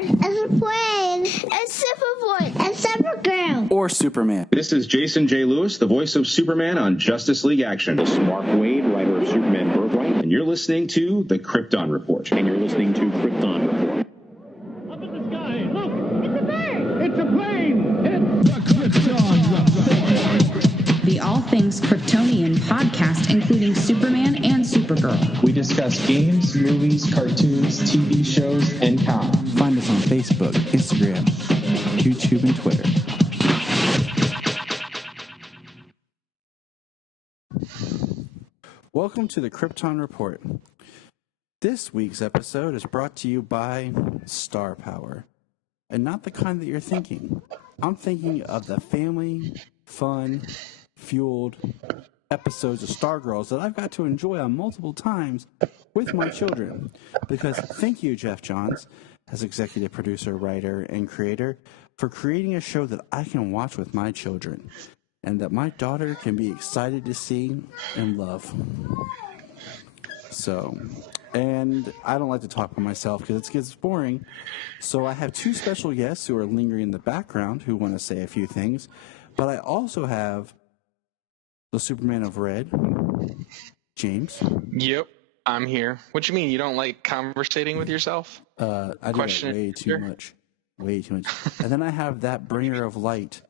and Superman, and Superboy, and Supergirl, or Superman. This is Jason J. Lewis, the voice of Superman on Justice League Action. This is Mark Wade, writer of Superman Birthright. And you're listening to The Krypton Report. And you're listening to Krypton Report. Up in the sky, look! it's a bird, It's a plane! It's the Krypton Report! The All Things Kryptonian podcast, including Superman and Supergirl. We discuss games, movies, cartoons, TV shows, and comics. Find us on Facebook, Instagram, YouTube, and Twitter. Welcome to the Krypton Report. This week's episode is brought to you by Star Power. And not the kind that you're thinking. I'm thinking of the family, fun, fueled episodes of Stargirl that I've got to enjoy on multiple times with my children. Because thank you, Jeff Johns, as executive producer, writer, and creator, for creating a show that I can watch with my children and that my daughter can be excited to see and love. So, and I don't like to talk by myself because it gets boring. So I have two special guests who are lingering in the background who want to say a few things. But I also have the Superman of Red, James. Yep, I'm here. What you mean? You don't like conversating with yourself? I do that way too much. Way too much. And then I have that bringer of light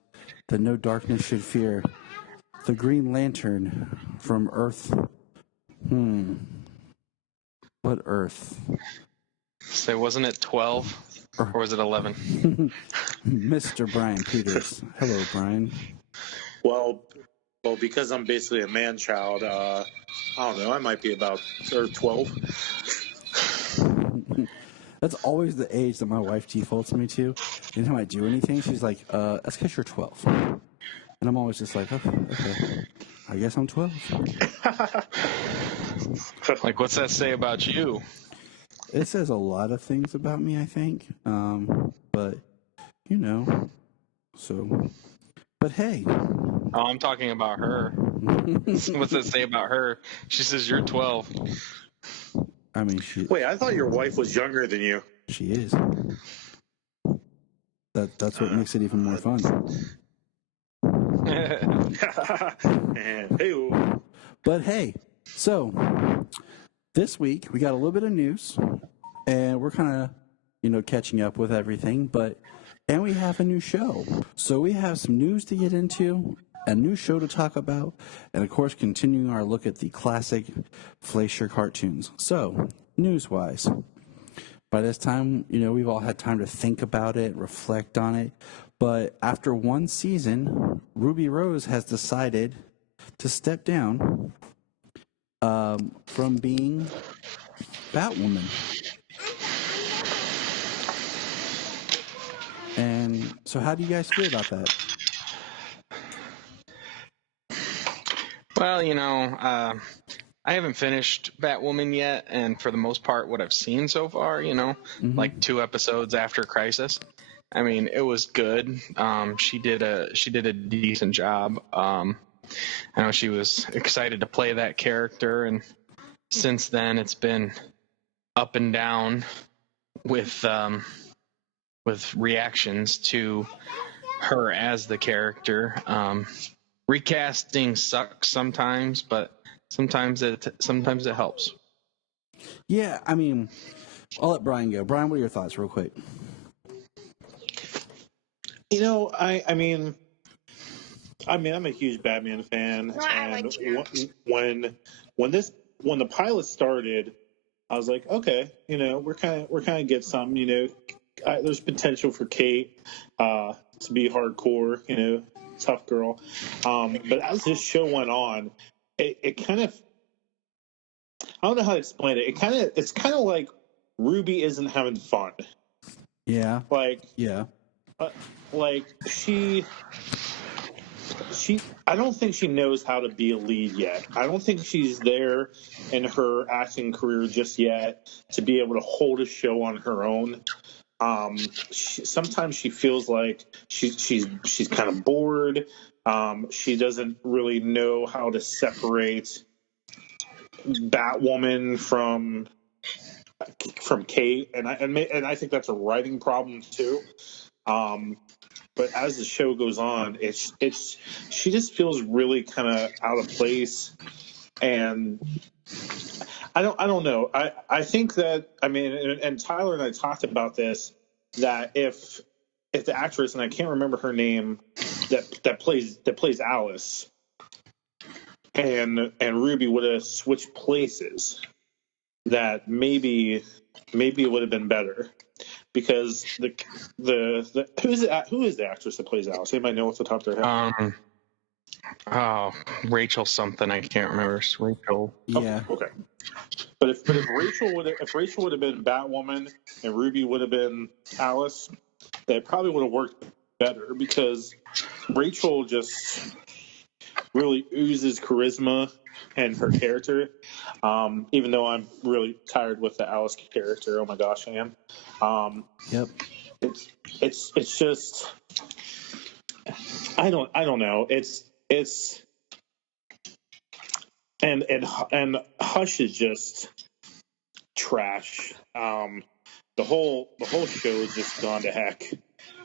that no darkness should fear. The Green Lantern from Earth. What Earth? So wasn't it 12? Or was it 11? Mr. Bryan Peters. Hello, Bryan. Well, because I'm basically a man-child, I don't know, I might be about 12. That's always the age that my wife defaults me to. Anytime I do anything, she's like, that's because you're 12. And I'm always just like, okay, I guess I'm 12. Like, what's that say about you? It says a lot of things about me, I think. But, you know, so... But hey. Oh, I'm talking about her. What's that say about her? She says you're 12. I mean, Wait, I thought your wife was younger than you. She is. That's what makes it even more fun. But hey, so this week we got a little bit of news, and we're kind of, catching up with everything, and we have a new show. So we have some news to get into, a new show to talk about, and of course continuing our look at the classic Fleischer cartoons. So, news-wise, by this time, we've all had time to think about it, reflect on it, but after one season, Ruby Rose has decided to step down from being Batwoman. And so how do you guys feel about that? Well, I haven't finished Batwoman yet, and for the most part, what I've seen so far, like 2 episodes after Crisis, I mean, it was good. She did a decent job. I know she was excited to play that character, and since then it's been up and down with reactions to her as the character. Recasting sucks sometimes, but sometimes it helps. Yeah, I mean, I'll let Bryan go. Bryan, what are your thoughts, real quick? I mean, I'm a huge Batman fan, and when the pilot started, I was like, okay, we're kind of get something. There's potential for Kate to be hardcore, tough girl. But as this show went on, it kind of, I don't know how to explain it. It's kind of like Ruby isn't having fun. Yeah. Yeah. She I don't think she knows how to be a lead yet. I don't think she's there in her acting career just yet to be able to hold a show on her own. Sometimes she feels like she's kind of bored. She doesn't really know how to separate Batwoman from from Kate, and I think that's a writing problem too. But as the show goes on, it's she just feels really kind of out of place, and I don't know. I think that, I mean, and Tyler and I talked about this, that if the actress, and I can't remember her name, that plays Alice, and Ruby would have switched places, that maybe it would have been better, because the who is the actress that plays Alice? Anybody know off the top of their head? Oh, Rachel something, I can't remember. It's Rachel. Yeah. Okay. But if Rachel would have been Batwoman and Ruby would have been Alice, that probably would have worked better, because Rachel just really oozes charisma and her character. Even though I'm really tired with the Alice character, oh my gosh, I am. Yep. It's just, I don't know. It's and Hush is just trash. The whole show has just gone to heck,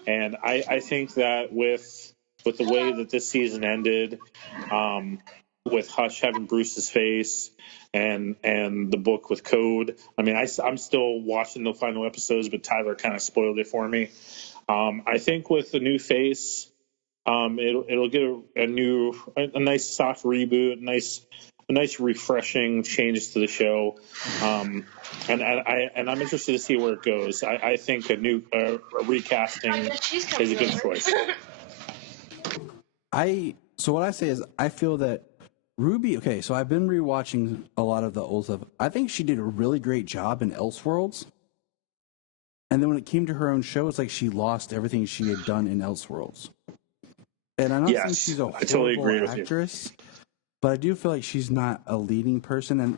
and I think that with the way that this season ended, with Hush having Bruce's face, and the book with Code. I mean, I'm still watching the final episodes, but Tyler kind of spoiled it for me. I think with the new face, it'll get a nice soft reboot, a nice refreshing changes to the show, and I'm interested to see where it goes. I think a recasting is a good choice. So what I say is, I feel that Ruby. Okay, so I've been rewatching a lot of the old stuff. I think she did a really great job in Elseworlds, and then when it came to her own show, it's like she lost everything she had done in Elseworlds. And I'm not saying she's a horrible actress, but I do feel like she's not a leading person.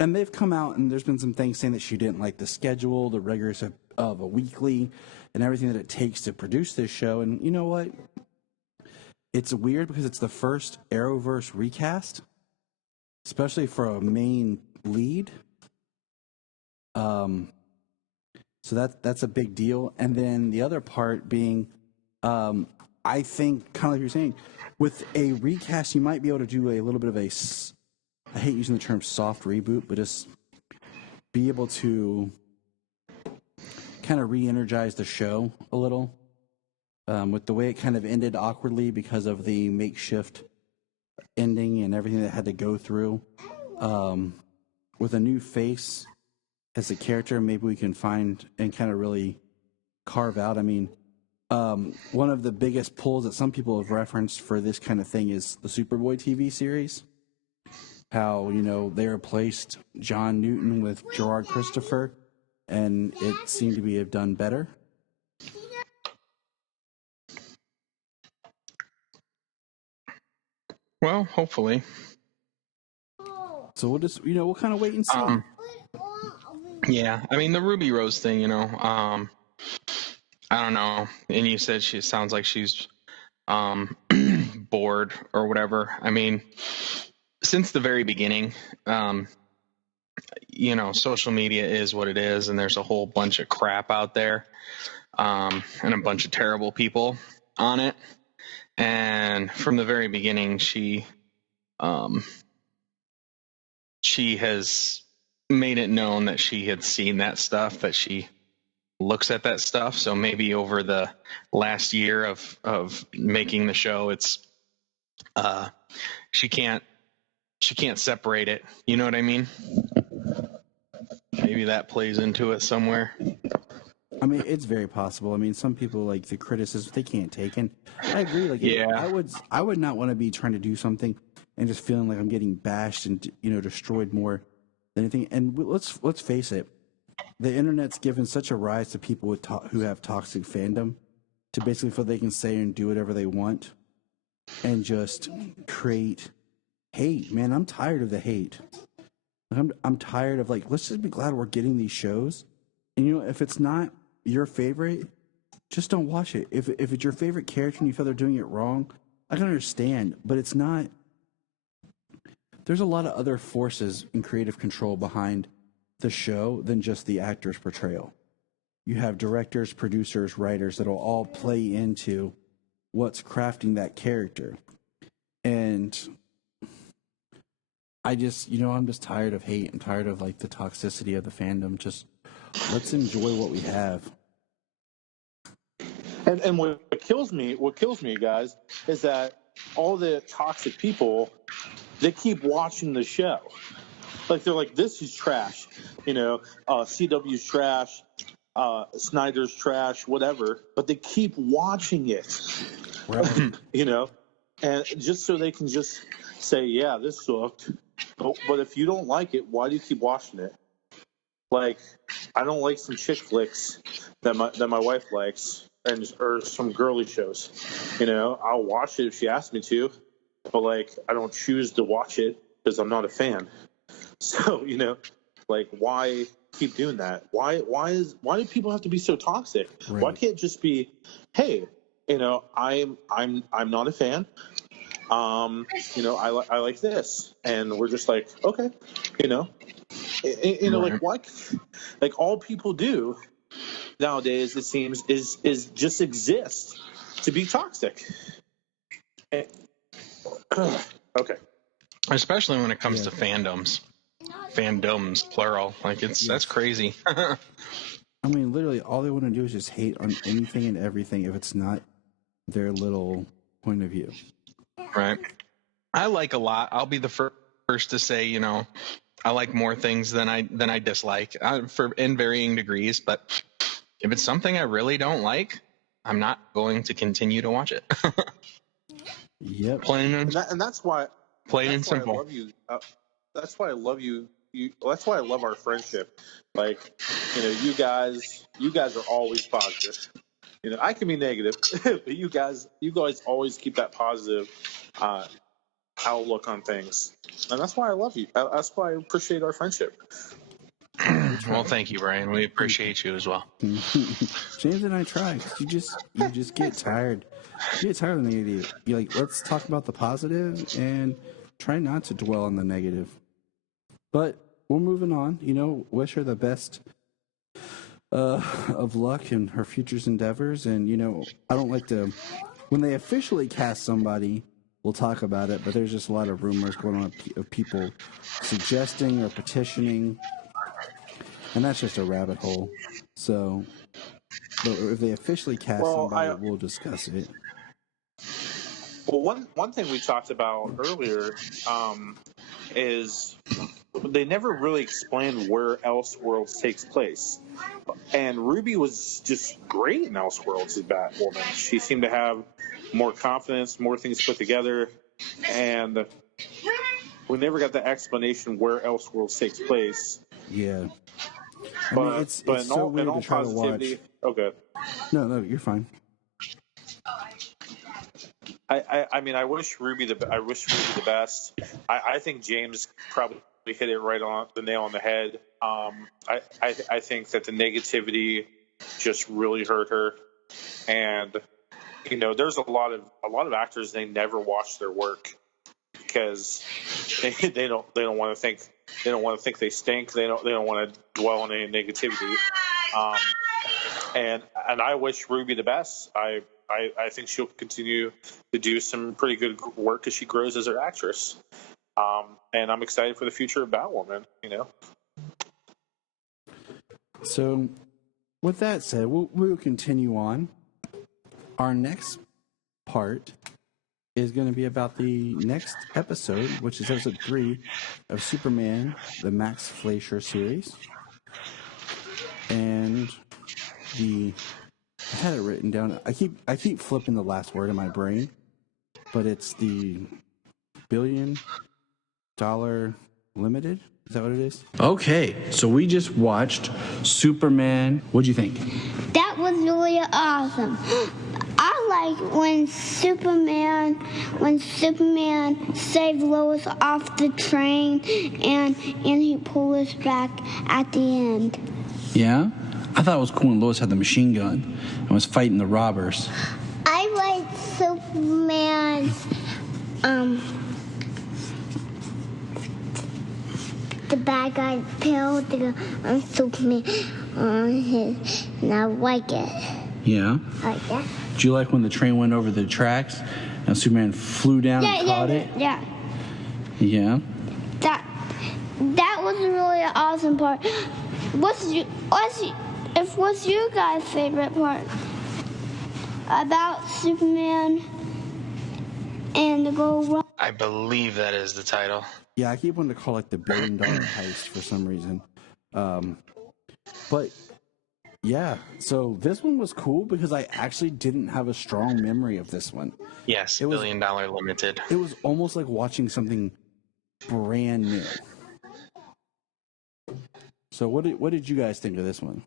And they've come out, and there's been some things saying that she didn't like the schedule, the rigors of a weekly, and everything that it takes to produce this show. And you know what? It's weird because it's the first Arrowverse recast, especially for a main lead. So that's a big deal. And then the other part being, I think, kind of like you're saying, with a recast, you might be able to do a little bit of I hate using the term soft reboot, but just be able to kind of re-energize the show a little. With the way it kind of ended awkwardly because of the makeshift ending and everything that had to go through. With a new face as a character, maybe we can find and kind of really carve out. I mean, one of the biggest pulls that some people have referenced for this kind of thing is the Superboy TV series. How, they replaced John Newton with Gerard Christopher, and it seemed to have done better. Well, hopefully. So we'll just, we'll kind of wait and see. Yeah, I mean, the Ruby Rose thing, I don't know. And you said she sounds like she's bored or whatever. I mean, since the very beginning, social media is what it is, and there's a whole bunch of crap out there, and a bunch of terrible people on it. And from the very beginning, she has made it known that she had seen that stuff, that she looks at that stuff. So maybe over the last year of making the show, it's she can't separate it. You know what I mean? Maybe that plays into it somewhere. I mean, it's very possible. I mean, some people, like, the criticism they can't take, and I agree. Like, yeah, I would not want to be trying to do something and just feeling like I'm getting bashed and destroyed more than anything. And let's face it, the internet's given such a rise to people who have toxic fandom, to basically feel they can say and do whatever they want, and just create hate. Man, I'm tired of the hate. I'm tired of, like, let's just be glad we're getting these shows. And if it's not your favorite, just don't watch it. If it's your favorite character and you feel they're doing it wrong, I can understand, but it's not. There's a lot of other forces in creative control behind the show than just the actor's portrayal. You have directors, producers, writers that'll all play into what's crafting that character. And I just, I'm just tired of hate. I'm tired of like the toxicity of the fandom. Just let's enjoy what we have. And what kills me, guys, is that all the toxic people, they keep watching the show. Like, they're like, this is trash. CW's trash, Snyder's trash, whatever. But they keep watching it. Right. And just so they can just say, yeah, this sucked. But if you don't like it, why do you keep watching it? Like, I don't like some chick flicks that my wife likes, or some girly shows. I'll watch it if she asks me to, but like, I don't choose to watch it because I'm not a fan. So like, why keep doing that? Why do people have to be so toxic? Right. Why can't it just be, hey, I'm not a fan. I like this, and we're just like, okay, Right. like, what, like, all people do nowadays, it seems, is just exist to be toxic. Okay. Especially when it comes to fandoms, plural. Like, that's crazy. I mean, literally, all they want to do is just hate on anything and everything if it's not their little point of view. Right. I like a lot. I'll be the first to say, I like more things than I dislike, in varying degrees. But if it's something I really don't like, I'm not going to continue to watch it. Yep. Plain and simple. I love you. That's why I love you. That's why I love our friendship. Like, you guys are always positive. I can be negative, but you guys always keep that positive outlook on things, and that's why I love you. That's why I appreciate our friendship. Well, thank you, Brian. We appreciate you as well. James and I try. You just get tired. You get tired of the negative. You're like, let's talk about the positive and try not to dwell on the negative. But we're moving on. Wish her the best of luck in her future endeavors. And, I don't like to, when they officially cast somebody, we'll talk about it, but there's just a lot of rumors going on of people suggesting or petitioning, and that's just a rabbit hole. So, but if they officially cast somebody, we'll discuss it. Well, one thing we talked about earlier is they never really explained where Elseworlds takes place. And Ruby was just great in Elseworlds as Batwoman. She seemed to have more confidence, more things put together, and we never got the explanation where Elseworlds takes place. Yeah. I mean, it's so weird to try to watch. Okay. No, you're fine. I mean, I wish Ruby the best. I think James probably hit it right on the nail on the head. I think that the negativity just really hurt her, and there's a lot of actors, they never watch their work because they don't want to think they stink. They don't want to dwell on any negativity. And I wish Ruby the best. I think she'll continue to do some pretty good work as she grows as an actress. And I'm excited for the future of Batwoman. So, with that said, we'll continue on. Our next part is going to be about the next episode, which is episode 3 of Superman, the Max Fleischer series. And I had it written down. I keep flipping the last word in my brain, but it's the $1 billion limited. Is that what it is? Okay, so we just watched Superman. What'd you think? That was really awesome. I like when Superman saved Lois off the train and he pulled us back at the end. Yeah? I thought it was cool when Lois had the machine gun and was fighting the robbers. I like Superman's the bad guy pill to go on Superman on his, and I like it. Yeah. I like that. Do you like when the train went over the tracks and Superman flew down and caught it? Yeah. Yeah. That was a really awesome part. What's your guys' favorite part about Superman and the Gold Rush? I believe that is the title. Yeah, I keep wanting to call it the $1 billion heist for some reason. But yeah, so this one was cool because I actually didn't have a strong memory of this one. Yes, It was- $1 billion limited. It was almost like watching something brand new. So what did you guys think of this one?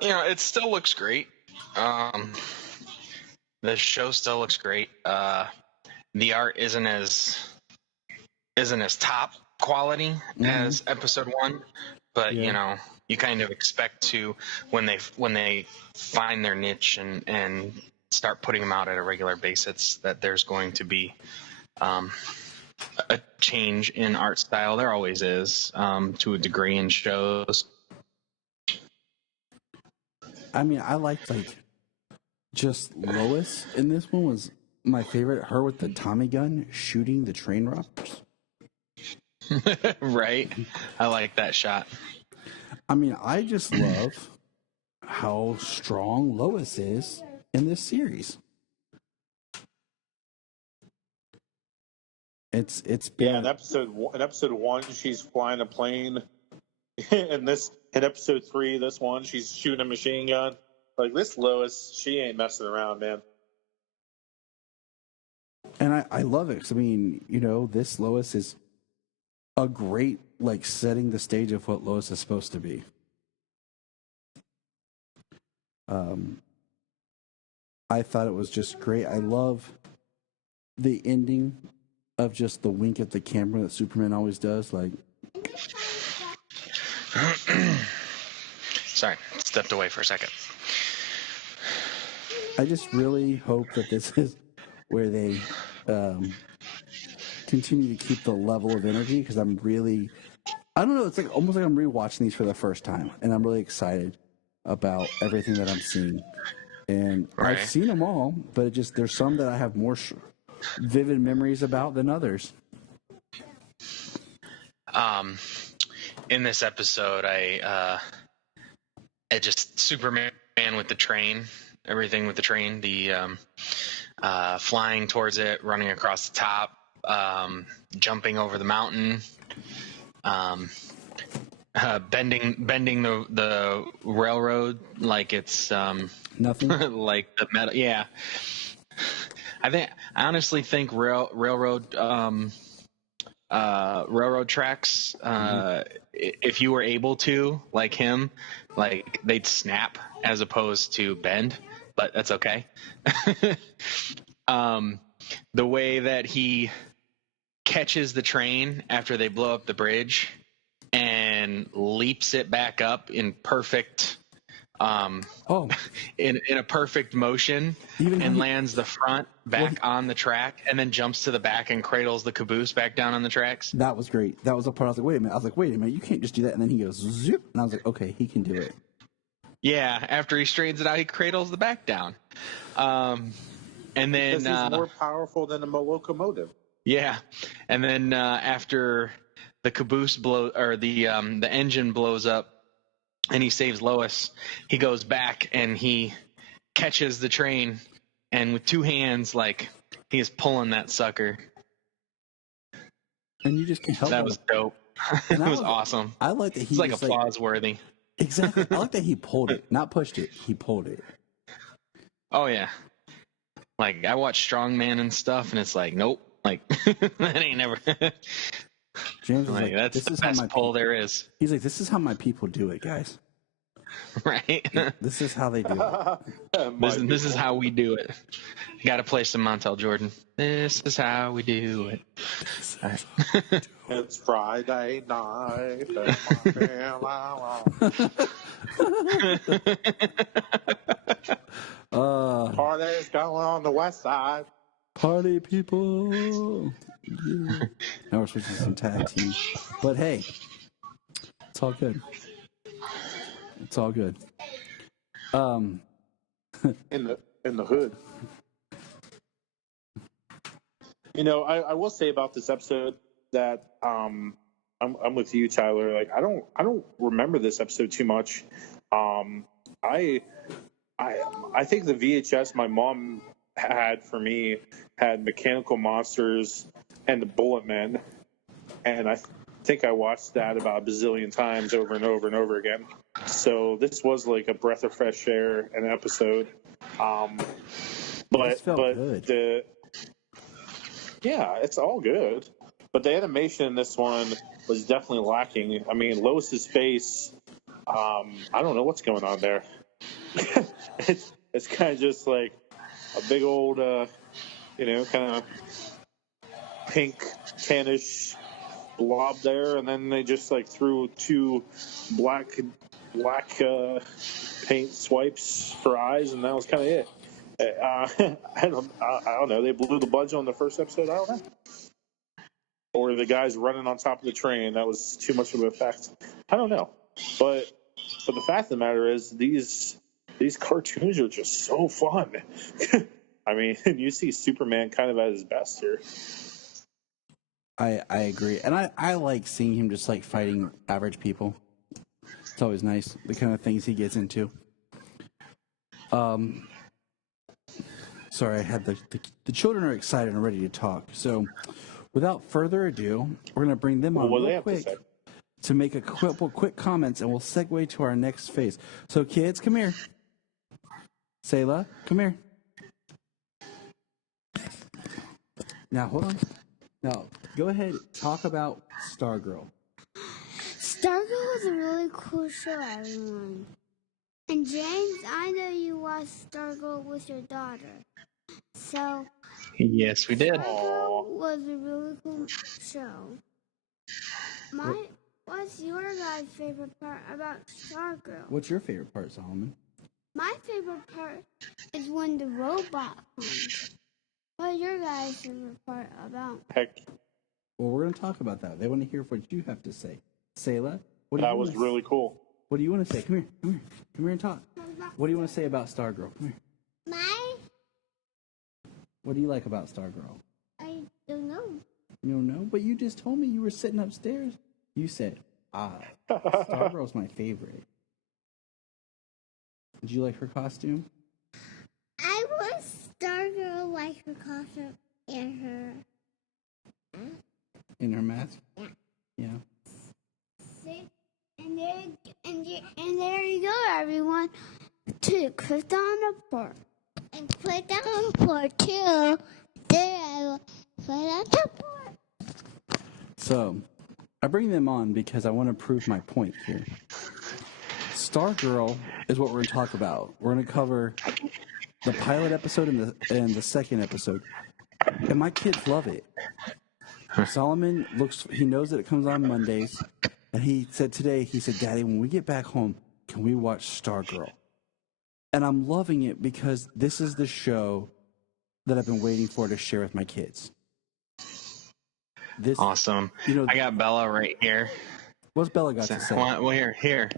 It still looks great. The show still looks great. The art isn't as top quality as episode 1, but Yeah. you kind of expect to when they find their niche and start putting them out at a regular basis that there's going to be a change in art style. There always is, to a degree in shows. I mean, I liked just Lois in this one was my favorite. Her with the Tommy gun shooting the train robbers. Right? I like that shot. I mean, I just love how strong Lois is in this series. It's been In episode 1, she's flying a plane. In episode 3, this one, she's shooting a machine gun. Like, this Lois, she ain't messing around, man. and I love it 'cause, I mean, this Lois is a great setting the stage of what Lois is supposed to be. I thought it was just great. I love the ending of just the wink at the camera that Superman always does. Like, Sorry, stepped away for a second. I just really hope that this is where they continue to keep the level of energy because I don't know, it's almost like I'm rewatching these for the first time and I'm really excited about everything that I'm seeing. And Right. I've seen them all, but there's some that I have more vivid memories about than others. In this episode, I just Superman with the train, everything with the train, the flying towards it, running across the top, jumping over the mountain, bending the railroad like it's Nothing. like the metal. Yeah, I honestly think railroad tracks, if you were able to, like him, they'd snap as opposed to bend, but that's okay. The way that he catches the train after they blow up the bridge and leaps it back up in perfect in a perfect motion, and lands the front back on the track and then jumps to the back and cradles the caboose back down on the tracks. That was great. That was the part I was like, wait a minute, you can't just do that. And then he goes zoop, and I was like, okay, he can do it. Yeah, after he straightens it out, he cradles the back down. And then Because he's more powerful than a locomotive. Yeah, and then after the caboose the engine blows up, and he saves Lois, he goes back and he catches the train, and with two hands, he is pulling that sucker. And you just can't help That was dope. It was awesome. I like that It's applause worthy. Exactly. I like that he pulled it, not pushed it. He pulled it. Oh yeah. I watch Strongman and stuff, and it's nope. That ain't never. James was that's this the is how best my pull there is. He's like, this is how my people do it, guys. Right? This is how they do it. This is how we do it. Got to play some Montel Jordan. This is how we do it. All right. It's Friday night. Party's going on the west side. Party people. Yeah. Now we're switching to some tag team. But hey, it's all good. It's all good. In the hood. You know, I will say about this episode that I'm with you, Tyler. Like I don't remember this episode too much. I think the VHS my mom had for me had Mechanical Monsters and the Bullet Men, and I think I watched that about a bazillion times over and over and over again. So this was like a breath of fresh air, an episode. But good. Yeah, it's all good. But the animation in this one was definitely lacking. I mean, Lois's face, I don't know what's going on there. it's kind of just like a big old, kind of pink, tannish blob there, and then they just like threw two black paint swipes for eyes, and that was kind of it. I don't know. They blew the budget on the first episode. I don't know. Or the guys running on top of the train. That was too much of an effect. I don't know. But the fact of the matter is, these cartoons are just so fun. I mean, you see Superman kind of at his best here. I agree. And I like seeing him just like fighting average people. It's always nice. The kind of things he gets into. Sorry, I had the children are excited and ready to talk. So, without further ado, we're going to bring them on real quick to make a quick comments, and we'll segue to our next phase. So, kids, come here. Sayla, come here. Now, hold on. Now, go ahead. Talk about Stargirl. Stargirl was a really cool show, everyone. And James, I know you watched Stargirl with your daughter. So, yes, we did. Stargirl was a really cool show. What's your guys' favorite part about Stargirl? What's your favorite part, Solomon? My favorite part is when the robot comes. What's your guys' favorite part about? Heck. Well, we're going to talk about that. They want to hear what you have to say. Sayla, that was really cool. What do you want to say? Come here. Come here and talk. What do you want to say about Stargirl? Come here. What do you like about Stargirl? I don't know. You don't know? But you just told me you were sitting upstairs. You said, Stargirl's my favorite. Did you like her costume? I want Stargirl like her costume and her... In her mask? Yeah. See? And there you go, everyone. To click on the report. And click on the report, too. There, click on the report. So, I bring them on because I want to prove my point here. Stargirl is what we're going to talk about. We're going to cover the pilot episode and the second episode. And my kids love it. Solomon he knows that it comes on Mondays. And he said, Daddy, when we get back home, can we watch Stargirl? And I'm loving it because this is the show that I've been waiting for to share with my kids. Awesome. You know, I got Bella right here. What's Bella got to say? Well, here,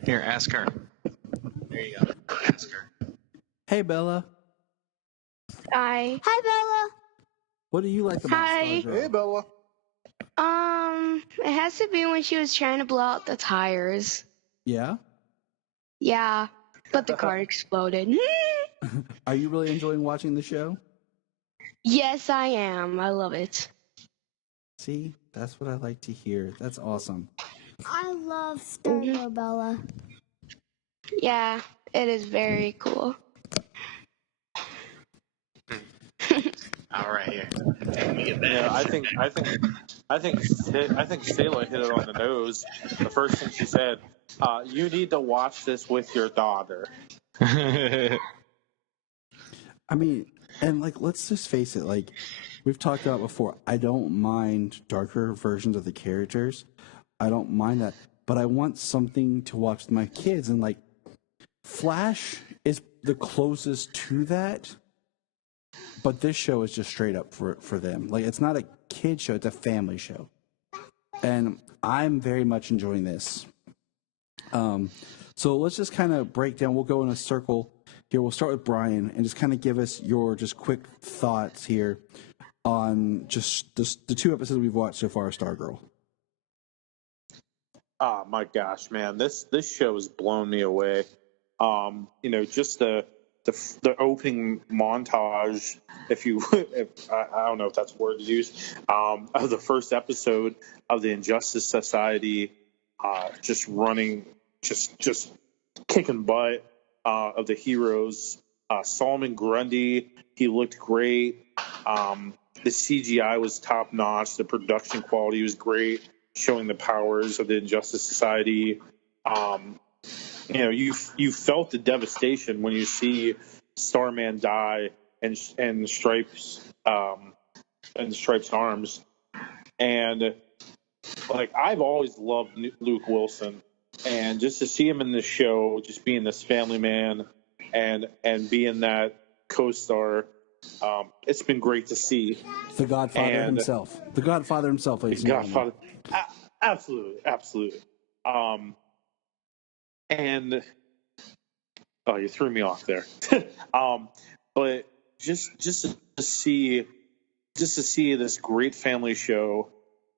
ask her. There you go. Ask her. Hey, Bella. Hi. Hi, Bella. What do you like about Stargirl? Hey, Bella. It has to be when she was trying to blow out the tires. Yeah? Yeah, but the car exploded. Are you really enjoying watching the show? Yes, I am. I love it. See, that's what I like to hear. That's awesome. I love Stargirl, Bella. Yeah, it is very cool. All right, here. Let me get that. Yeah, I think I think Sayla hit it on the nose. The first thing she said, "You need to watch this with your daughter." I mean, and like, let's just face it. Like we've talked about before, I don't mind darker versions of the characters. I don't mind that, but I want something to watch with my kids, and like Flash is the closest to that. But this show is just straight up for them. Like, it's not a kid show; it's a family show, and I'm very much enjoying this. So let's just kind of break down. We'll go in a circle here. We'll start with Bryan and just kind of give us your just quick thoughts here on just the 2 episodes we've watched so far of Stargirl. Oh my gosh, man, this show has blown me away. Just the opening montage, if I don't know if that's a word to use, of the first episode of the Injustice Society, just running, just kicking butt of the heroes. Solomon Grundy, he looked great. The CGI was top notch. The production quality was great, showing the powers of the Injustice Society. You felt the devastation when you see Starman die and Stripes and Stripes' arms. And like, I've always loved Luke Wilson, and just to see him in this show, just being this family man and being that co-star, it's been great to see. The Godfather himself. The Godfather himself, ladies and gentlemen. Absolutely. And you threw me off there. But just to see this great family show.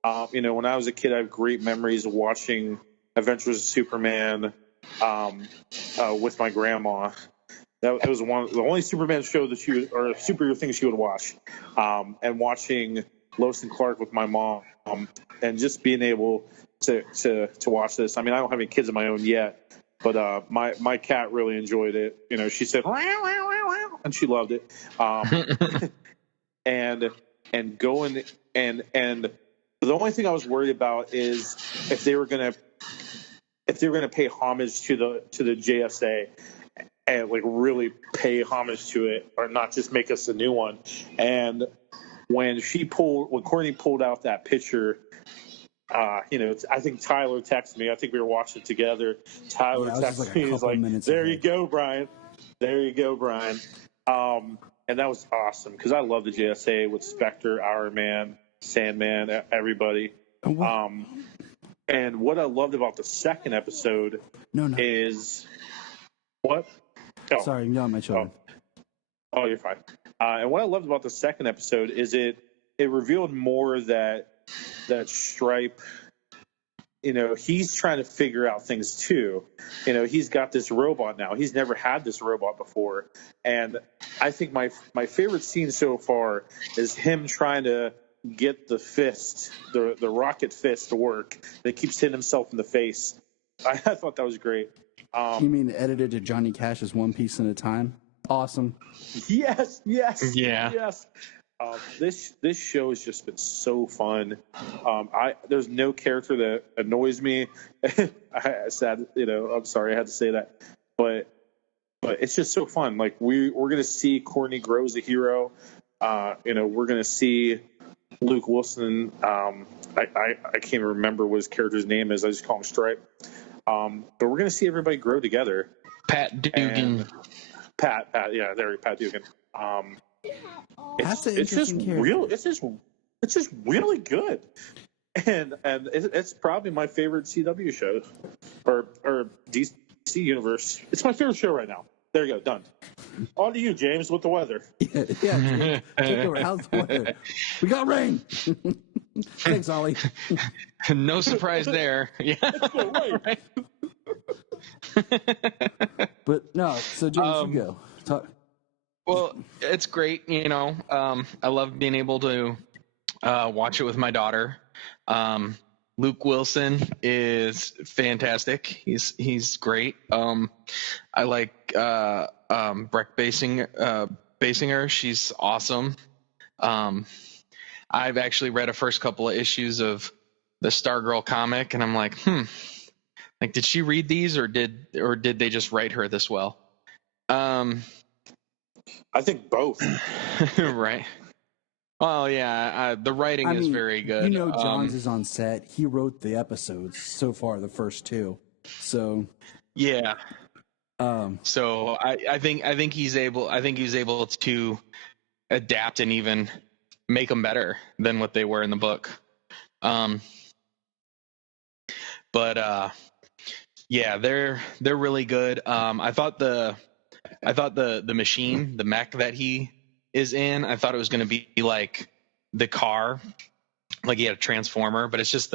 When I was a kid, I have great memories of watching Adventures of Superman with my grandma. That was the only Superman show that or superhero thing she would watch. And watching Lois and Clark with my mom, and just being able to watch this. I mean, I don't have any kids of my own yet, but my cat really enjoyed it. She said "Wow, wow, wow, wow," and she loved it. And going and the only thing I was worried about is if they were gonna pay homage to the JSA and like really pay homage to it, or not just make us a new one. And when Courtney pulled out that picture, I think Tyler texted me. I think we were watching it together. Tyler texted me. He's like, "There you go, Bryan. There you go, Bryan." And that was awesome because I love the JSA with Spectre, Iron Man, Sandman, everybody. And what I loved about the second episode is what? Oh. Sorry, no, my children. Oh, you're fine. And what I loved about the second episode is it revealed more that Stripe, he's trying to figure out things too. He's got this robot now. He's never had this robot before. And I think my favorite scene so far is him trying to get the fist, the rocket fist to work. That keeps hitting himself in the face. I thought that was great. You mean edited to Johnny Cash's One Piece at a Time? Awesome. Yes. Yeah. Yes. This show has just been so fun. There's no character that annoys me. I'm sorry I had to say that, but it's just so fun. Like we're gonna see Courtney grow as a hero. We're gonna see Luke Wilson. I can't remember what his character's name is. I just call him Stripe. But we're gonna see everybody grow together. Pat Dugan. Pat, yeah, Pat Dugan. It's just real. It's just really good, and it's probably my favorite CW show, or DC universe. It's my favorite show right now. There you go, done. On to you, James, with the weather. Yeah, take over. How's the weather? We got rain. Thanks, Ollie. No surprise there. Yeah. Right. But no, so James, you go. Talk. Well, it's great. I love being able to watch it with my daughter. Luke Wilson is fantastic. He's great. I like Breck Basinger. She's awesome. I've actually read a first couple of issues of the Stargirl comic, and I'm like, like, did she read these, or did they just write her this well? I think both. Right. Oh yeah, the writing is very good. Johns is on set. He wrote the episodes so far, the first two. So yeah. So I think he's able to adapt and even make them better than what they were in the book. But yeah, they're really good. I thought the machine, the mech that he is in, I thought it was going to be like the car, like he had a transformer, but it's just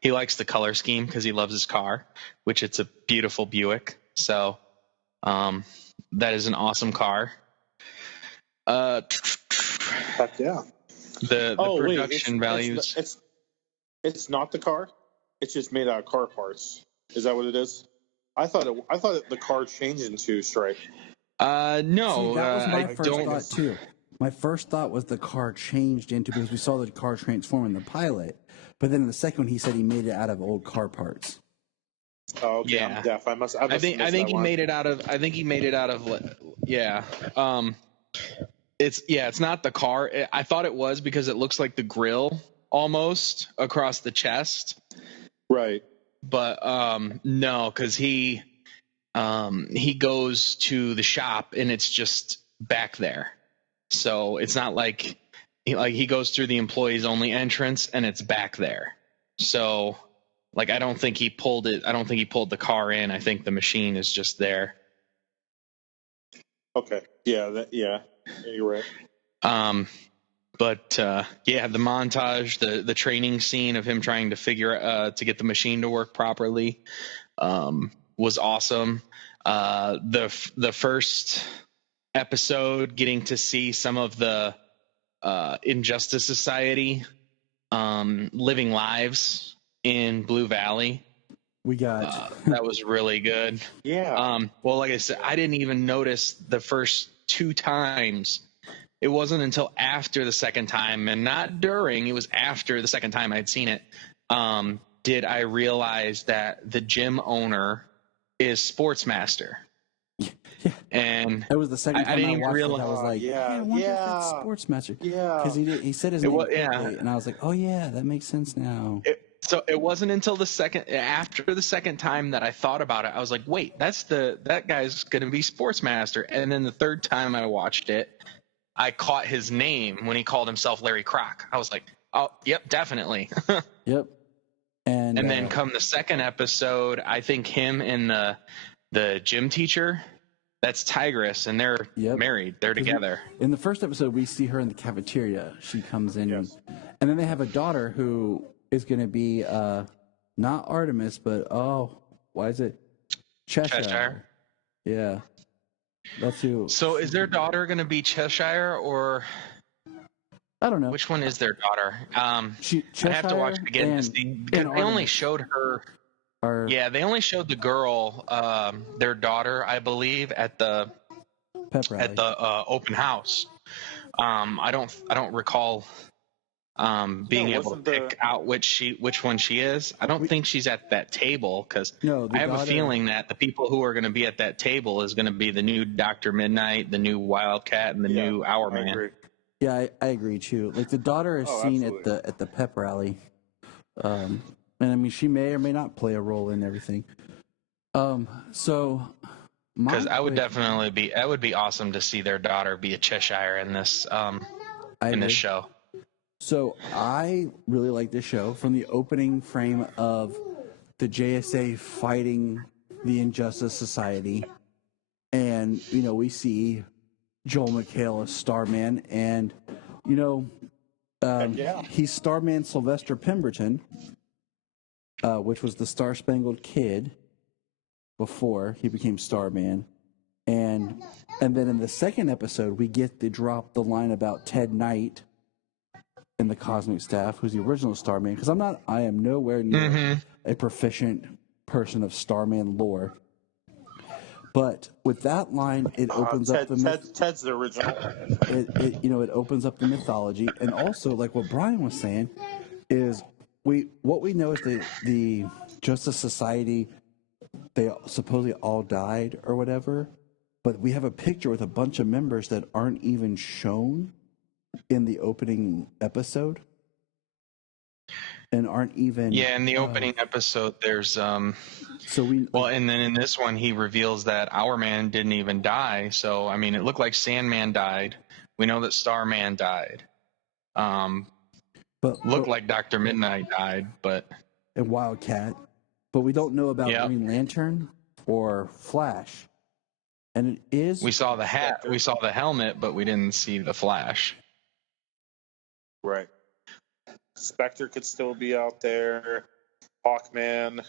he likes the color scheme because he loves his car, which it's a beautiful Buick. So that is an awesome car. Heck yeah. The production values. It's not the car. It's just made out of car parts. Is that what it is? I thought the car changed into Stripe. No. See, that was my first thought too. My first thought was the car changed into, because we saw the car transform in the pilot, but then in the second one he said he made it out of old car parts. Oh, okay. Yeah. I'm deaf. I think he made it out of. Yeah. It's not the car. I thought it was because it looks like the grill almost across the chest. Right. But no, because he goes to the shop and it's just back there. So it's not like he goes through the employees only entrance and it's back there. So like I don't think he pulled it. I don't think he pulled the car in. I think the machine is just there. Okay. Yeah. Yeah, you're right. But yeah, the montage, the training scene of him trying to to get the machine to work properly, was awesome. The first episode, getting to see some of the Injustice Society living lives in Blue Valley. We got that was really good. Yeah. Well, like I said, I didn't even notice the first 2 times. It wasn't until after the second time, and not during, it was after the second time I'd seen it, did I realize that the gym owner is Sportsmaster. Yeah. And that was the second time I didn't watched realize. it. I was like, I wonder if that's Sportsmaster. Yeah. Because he said his name quickly, and I was like, oh yeah, that makes sense now. So it wasn't until after the second time that I thought about it. I was like, wait, that guy's going to be Sportsmaster. And then the third time I watched it, I caught his name when he called himself Larry Kroc. I was like, oh, yep, definitely. Yep. And then come the second episode, I think him and the gym teacher, that's Tigress, and they're married. They're together. In the first episode, we see her in the cafeteria. She comes in, and then they have a daughter who is going to be not Artemis, but why is it Cheshire? Yeah. That's who. So is their daughter going to be Cheshire, or I don't know. Which one is their daughter? I have to watch it again to see, because they only showed her. They only showed the girl, their daughter, I believe, at the pep rally. At the open house. I don't recall being able to pick out which one she is. I don't think she's at that table, because I have a feeling that the people who are going to be at that table is going to be the new Dr. Midnight, the new Wildcat, and the new Hourman. Agree. Yeah, I agree too. Like the daughter is seen at the pep rally, and I mean she may or may not play a role in everything. So because I would definitely be. That would be awesome to see their daughter be a Cheshire in this this show. So I really like this show from the opening frame of the JSA fighting the Injustice Society, and we see Joel McHale as Starman, and he's Starman Sylvester Pemberton, which was the Star Spangled Kid before he became Starman, and then in the second episode we get the line about Ted Knight in the Cosmic Staff, who's the original Starman, because I am nowhere near a proficient person of Starman lore. But with that line, it opens up the Ted's the original. it opens up the mythology, and also like what Bryan was saying is what we know is the Justice Society, they supposedly all died or whatever, but we have a picture with a bunch of members that aren't even shown in the opening episode. And aren't even in the opening episode there's and then in this one he reveals that Our Man didn't even die. So I mean, it looked like Sandman died. We know that Starman died. Looked like Dr. Midnight died, and Wildcat, but we don't know about Yep. Green Lantern or Flash. And it is, we saw the hat, we saw the helmet, but we didn't see the Flash. Right. Spectre could still be out there. Hawkman.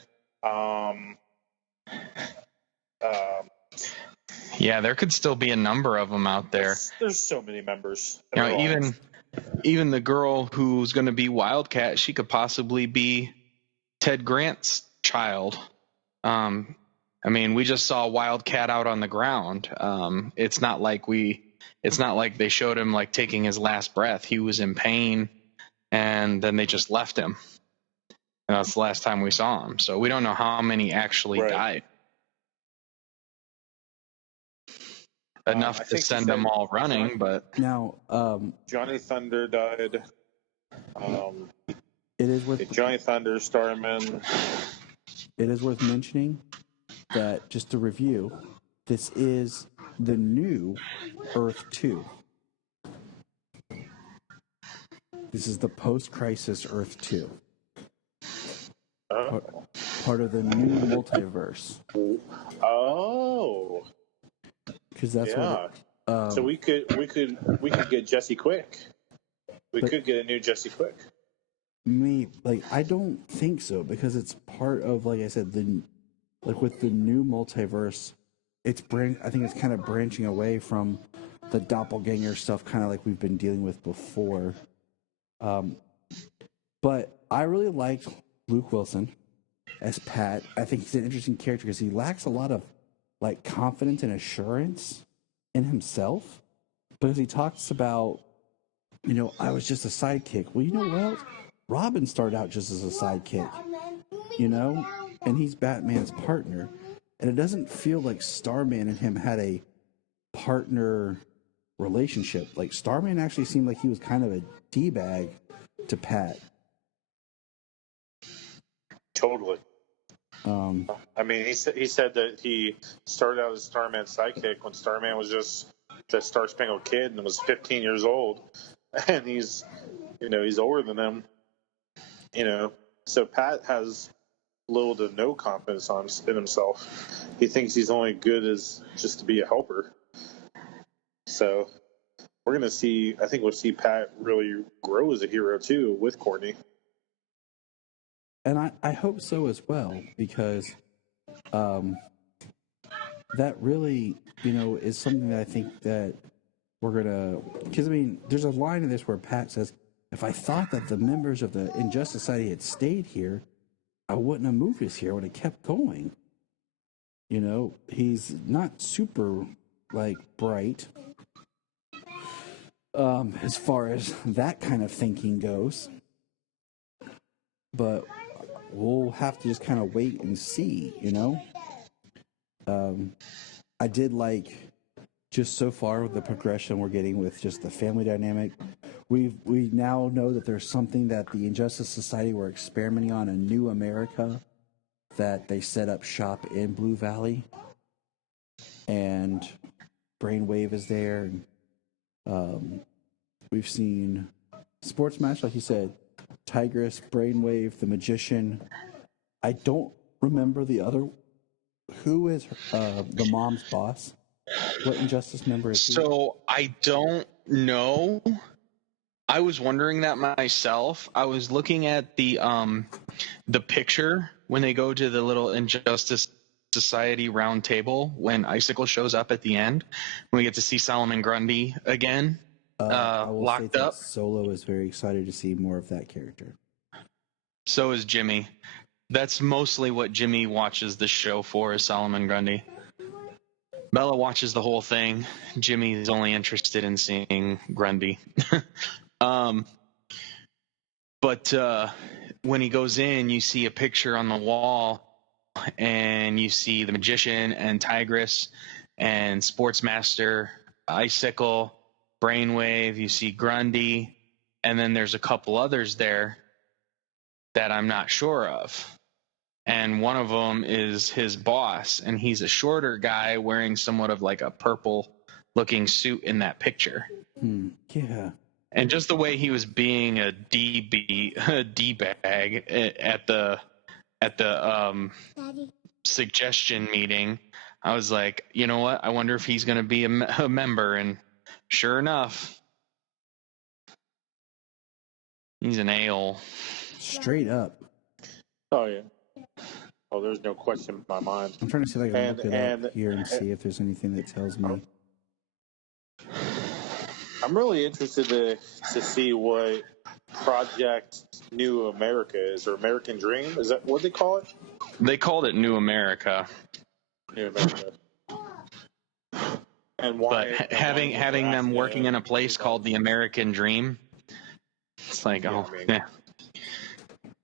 Yeah, there could still be a number of them out there. There's so many members. You know, even the girl who's going to be Wildcat, she could possibly be Ted Grant's child. I mean, we just saw Wildcat out on the ground. It's not like they showed him like taking his last breath. He was in pain, and then they just left him. And that's the last time we saw him. So we don't know how many actually died. Enough to send them all running, but now Johnny Thunder died. It is worth Johnny Thunder, Starman. It is worth mentioning that, just to review, this is the new Earth 2. This is the post-crisis Earth 2. Part of the new multiverse. Oh. Because that's what. So we could get Jesse Quick. We could get a new Jesse Quick. I don't think so, because it's part of, like I said, with the new multiverse, I think it's kind of branching away from the doppelganger stuff, kind of like we've been dealing with before. But I really liked Luke Wilson as Pat. I think he's an interesting character because he lacks a lot of like confidence and assurance in himself, because he talks about, I was just a sidekick. Well, you know what? Robin started out just as a sidekick, and he's Batman's partner. And it doesn't feel like Starman and him had a partner relationship. Like, Starman actually seemed like he was kind of a D-bag to Pat. Totally. I mean, he said that he started out as Starman's sidekick when Starman was just the Star Spangled Kid and was 15 years old, and he's older than him. So Pat has little to no confidence in himself. He thinks he's only good as just to be a helper. So we're gonna see. I think we'll see Pat really grow as a hero too with Courtney. And I hope so as well, because that really, is something that I think that we're going to... Because, there's a line in this where Pat says, if I thought that the members of the Injustice Society had stayed here, I wouldn't have moved us here. I would have kept going. He's not super, bright as far as that kind of thinking goes. But we'll have to just kind of wait and see, I did like just so far the progression we're getting with just the family dynamic. We now know that there's something that the Injustice Society were experimenting on, a new America, that they set up shop in Blue Valley. And Brainwave is there. And, we've seen sports match, like you said, Tigress, Brainwave, the Magician. I don't remember the other. Who is the mom's boss? What Injustice member is he? So I don't know. I was wondering that myself. I was looking at the picture when they go to the little Injustice Society round table when Icicle shows up at the end. When we get to see Solomon Grundy again. Locked up. Solo is very excited to see more of that character. So is Jimmy. That's mostly what Jimmy watches the show for, is Solomon Grundy. Bella watches the whole thing. Jimmy's only interested in seeing Grundy. But when he goes in, you see a picture on the wall, and you see the Magician and Tigress and Sportsmaster, Icicle, Brainwave. You see Grundy, and then there's a couple others there that I'm not sure of. And one of them is his boss, and he's a shorter guy wearing somewhat of like a purple-looking suit in that picture. Yeah. And just the way he was being a D-bag at the suggestion meeting, I was like, you know what? I wonder if he's going to be a member. And sure enough, he's an a-hole. Straight up. Oh yeah. Oh, there's no question in my mind. I'm trying to see if I can look it up here and see if there's anything that tells me. I'm really interested to see what Project New America is, or American Dream. Is that what they call it? They called it New America. New America. And why? But having them working in a place called the American Dream, it's like, yeah.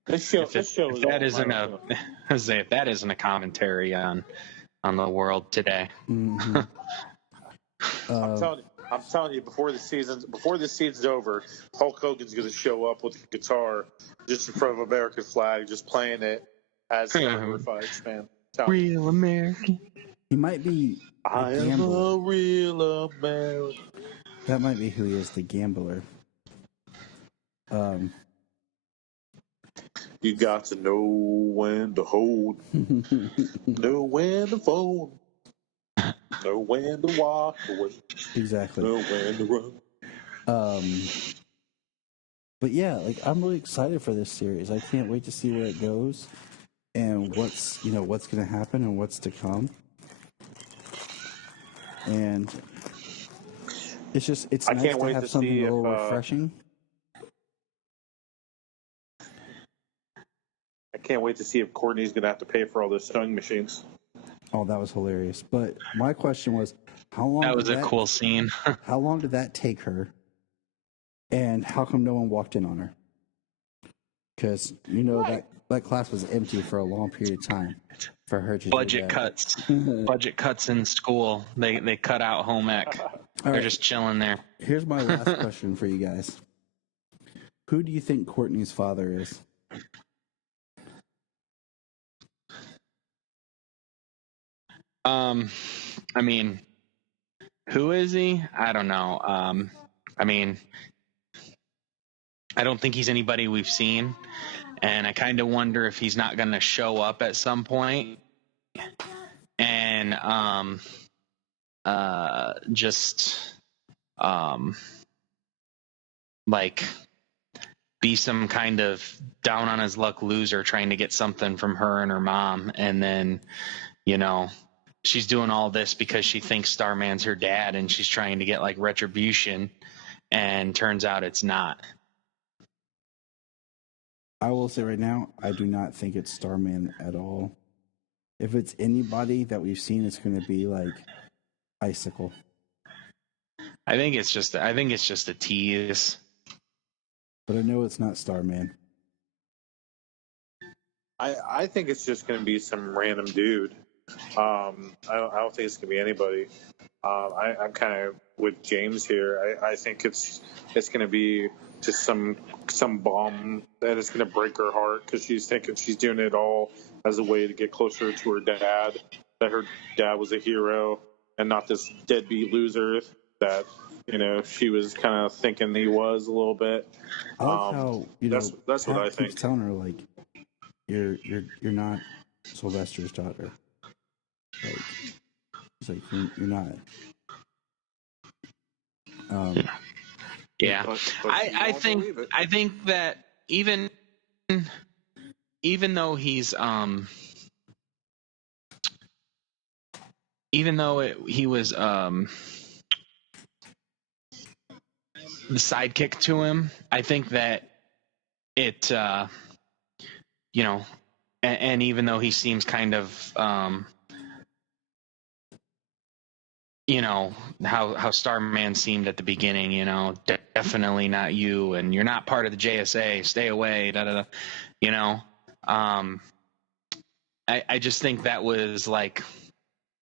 This show If that isn't a commentary on the world today. Mm-hmm. I'm telling you, before this season's over, Hulk Hogan's going to show up with a guitar just in front of American flag, just playing it as Survivor fights, man. Real American. He might be I am a real American. That might be who he is, the gambler. You got to know when to hold, know when to fold, know when to walk away. Exactly. Know when to run. But yeah, like I'm really excited for this series. I can't wait to see where it goes and what's going to happen and what's to come. And it's nice to have something a little refreshing. I can't wait to see if Courtney's going to have to pay for all those sewing machines. Oh, that was hilarious. But my question was, how long? That was a cool scene. How long did that take her? And how come no one walked in on her? Because that class was empty for a long period of time for her to budget cuts. Budget cuts in school. They cut out home ec. They're just chilling there. Here's my last question for you guys. Who do you think Courtney's father is? I mean, who is he? I don't know. I mean, I don't think he's anybody we've seen, and I kind of wonder if he's not going to show up at some point and like be some kind of down on his luck loser trying to get something from her and her mom, and then she's doing all this because she thinks Starman's her dad and she's trying to get like retribution, and turns out it's not. I will say right now, I do not think it's Starman at all. If it's anybody that we've seen, it's going to be like Icicle. I think it's just a tease. But I know it's not Starman. I think it's just going to be some random dude. I don't think it's going to be anybody. I'm kind of with James here. I think it's going to be just some bomb that is going to break her heart because she's thinking she's doing it all as a way to get closer to her dad. That her dad was a hero and not this deadbeat loser that she was kind of thinking he was a little bit. I like how that's what I think. Keeps telling her like you're not Sylvester's daughter. Like it's like you're not. Yeah, but I think that even though he's even though he was the sidekick to him, I think that it and even though he seems kind of you know, how Starman seemed at the beginning, you know, definitely not you, and you're not part of the JSA, stay away, da da da, you know. I just think that was like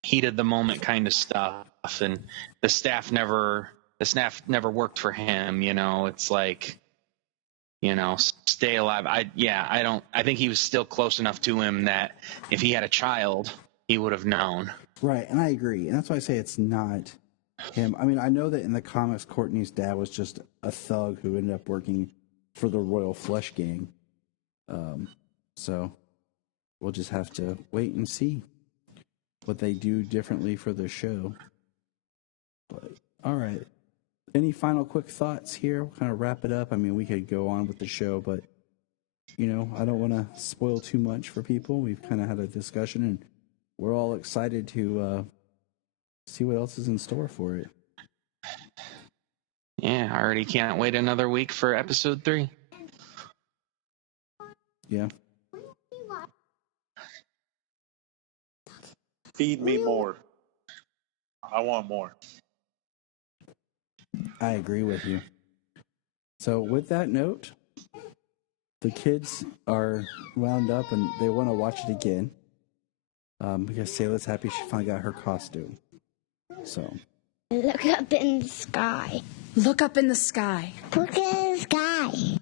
heat of the moment kind of stuff, and the staff never worked for him, you know. It's like, you know, stay alive. I think he was still close enough to him that if he had a child, he would have known. Right, and I agree, and that's why I say it's not him. I mean, I know that in the comics, Courtney's dad was just a thug who ended up working for the Royal Flush Gang. So we'll just have to wait and see what they do differently for the show. But all right, any final quick thoughts here? We'll kind of wrap it up. I mean, we could go on with the show, but you know, I don't want to spoil too much for people. We've kind of had a discussion, and we're all excited to see what else is in store for it. Yeah, I already can't wait another week for episode 3. Yeah. Feed me more. I want more. I agree with you. So with that note, the kids are wound up and they want to watch it again. Because Sayla's happy she finally got her costume. So. Look up in the sky. Look up in the sky. Look in the sky.